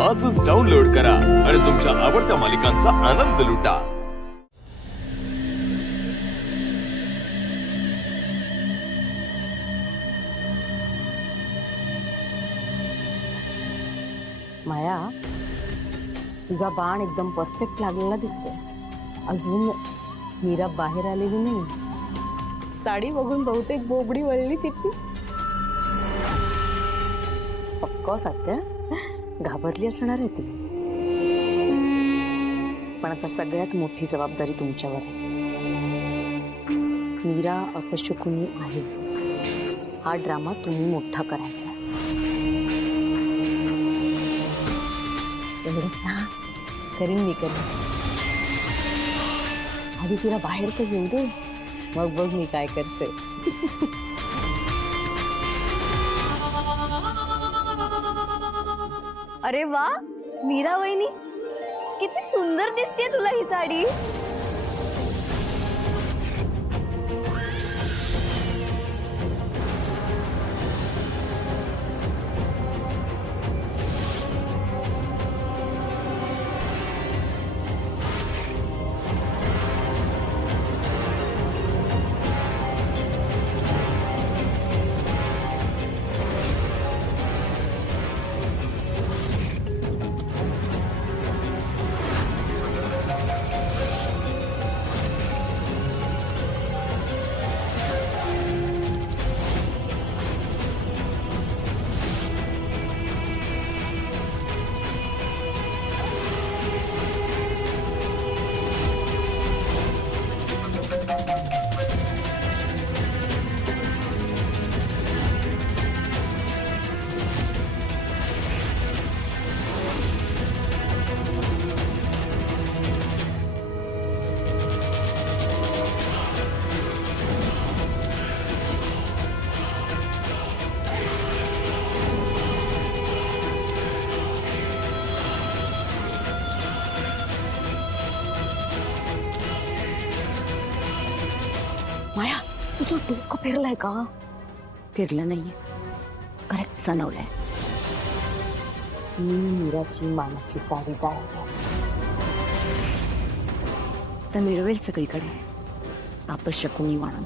आजच डाउनलोड करा आणि तुमच्या आवडत्या मालिकांचा आनंद लुटा। माया, तुझा बाण एकदम परफेक्ट लागलेला दिसतोय। अजून मीरा बाहेर आलेली नाही। साडी बघून बहुतेक बोबडी वळली तिची। ऑफकोर्स आत्या घाबरली असणार आहे ती, पण आता सगळ्यात मोठी जबाबदारी तुमच्यावर आहे। मीरा अपशकुनी आहे, हा ड्रामा तुम्ही मोठा करायचा। एवढंच ना, करीन मी करीन। आधी तिला बाहेर तर येऊ दे, मग बघ मी काय करते। अरे वा, मीरा वहिनी, किती सुंदर दिसते तुला ही साडी। माया, तुझं डोकं फिरलंय का? फिरलं नाहीये, करेक्ट जाणवलंय। मी मीराची मानाची साडी जाळली। तर मिरवेल सगळीकडे अपशकुनी म्हणून।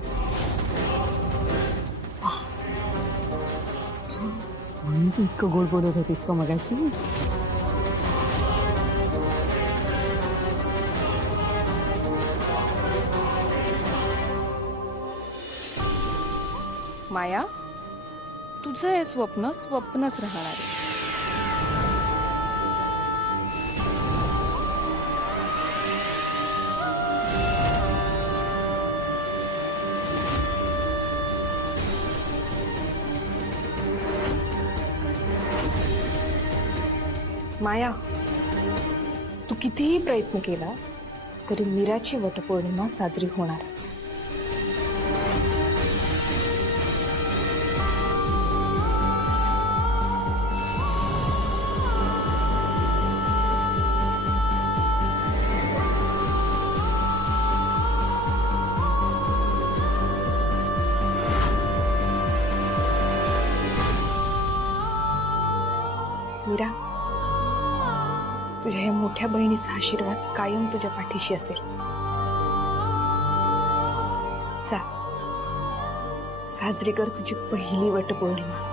म्हणून तू इतकं गोड बोलत होतीस का मगाशी? माया, तुझं हे स्वप्न स्वप्नच राहणार आहे। माया, तू कितीही प्रयत्न केला तरी मीराची वटपौर्णिमा साजरी होणारच। मीरा, तुझ्या या मोठ्या बहिणीचा आशीर्वाद कायम तुझ्या पाठीशी असेल। जा, साजरी कर तुझी पहिली वटपौर्णिमा।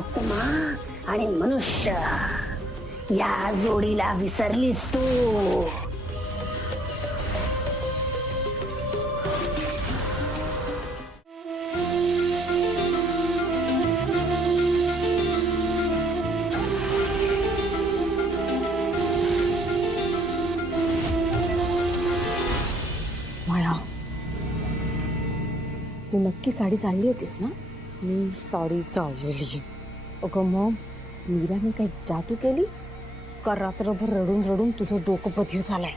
आत्मा आणि मनुष्य या जोडीला विसरलीस तू। माया, तू नक्की साडी जाळली होतीस ना? मी साडी जाळलेली। अगं मग मीराने काही जादू केली का रात्रभर रडून रडून तुझं डोकं बधीर झालंय?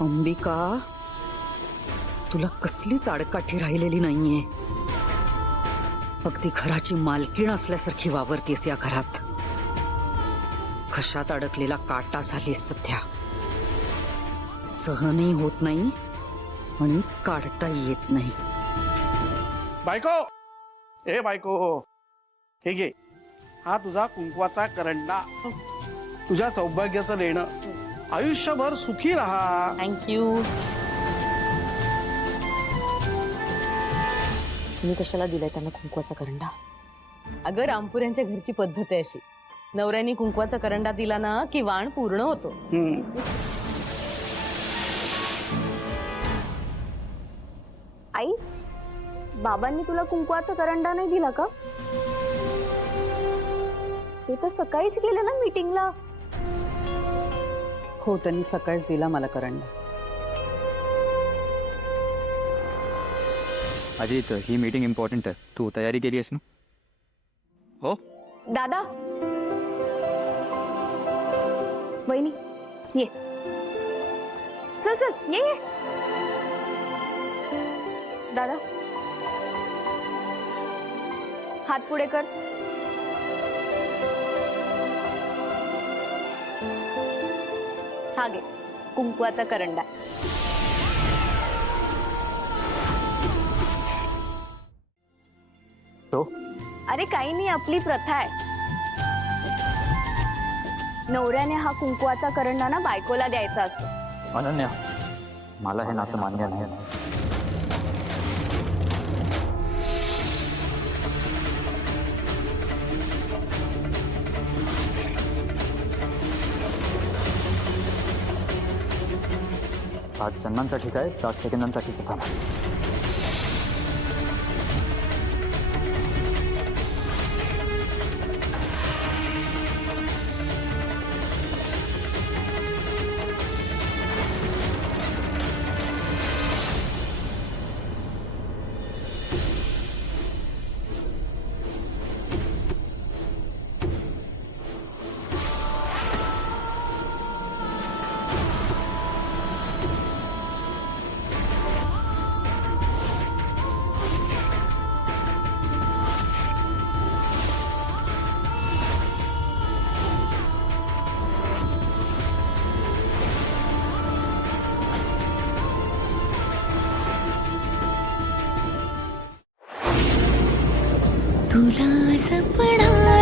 अंबिका, तुला कसलीच आडकाठी राहिलेली नाहीये. अगदी घराची मालकीण असल्यासारखी वावरतीस या घरात. कशात अडकलेला काटा झालीस सध्या. सहनही होत नाही आणि काढताही येत नाही. बायको, ए बायको, हे घे. हा तुझा कुंकवाचा करंडा. तुझ्या सौभाग्याचं लेणं. आयुष्यभर सुखी राहा. थँक्यू. तुम्ही कशाला दिलाय त्यांना कुंकवाचा करंडा? अगं रामपुऱ्यांच्या घरची पद्धत आहे अशी. नवऱ्यानी कुंकवाचा करंडा दिला ना की वाण पूर्ण होतो. आई, बाबांनी तुला कुंकवाचा करंडा नाही दिला का? ते तर सकाळीच गेले ना मीटिंगला. हो, त्यांनी सकाळीच दिला मला करंडा. अजित, ही मीटिंग इम्पॉर्टंट आहे. तू तयारी केली आहेस ना? हो, दादा, वहिनी ये. चल चल ये. दादा, हात पुढे कर. हा घे कुंकवाचा करंडा. तो अरे काही नाही, आपली प्रथा आहे. नवऱ्याने हा कुंकवाचा करंडा ना बायकोला द्यायचा असतो. अनन्या, मला हे नातं मान्य नाही. सात जन्मांसाठी काय, 7 सेकंदांसाठी सुद्धा नाही. तुला जपणार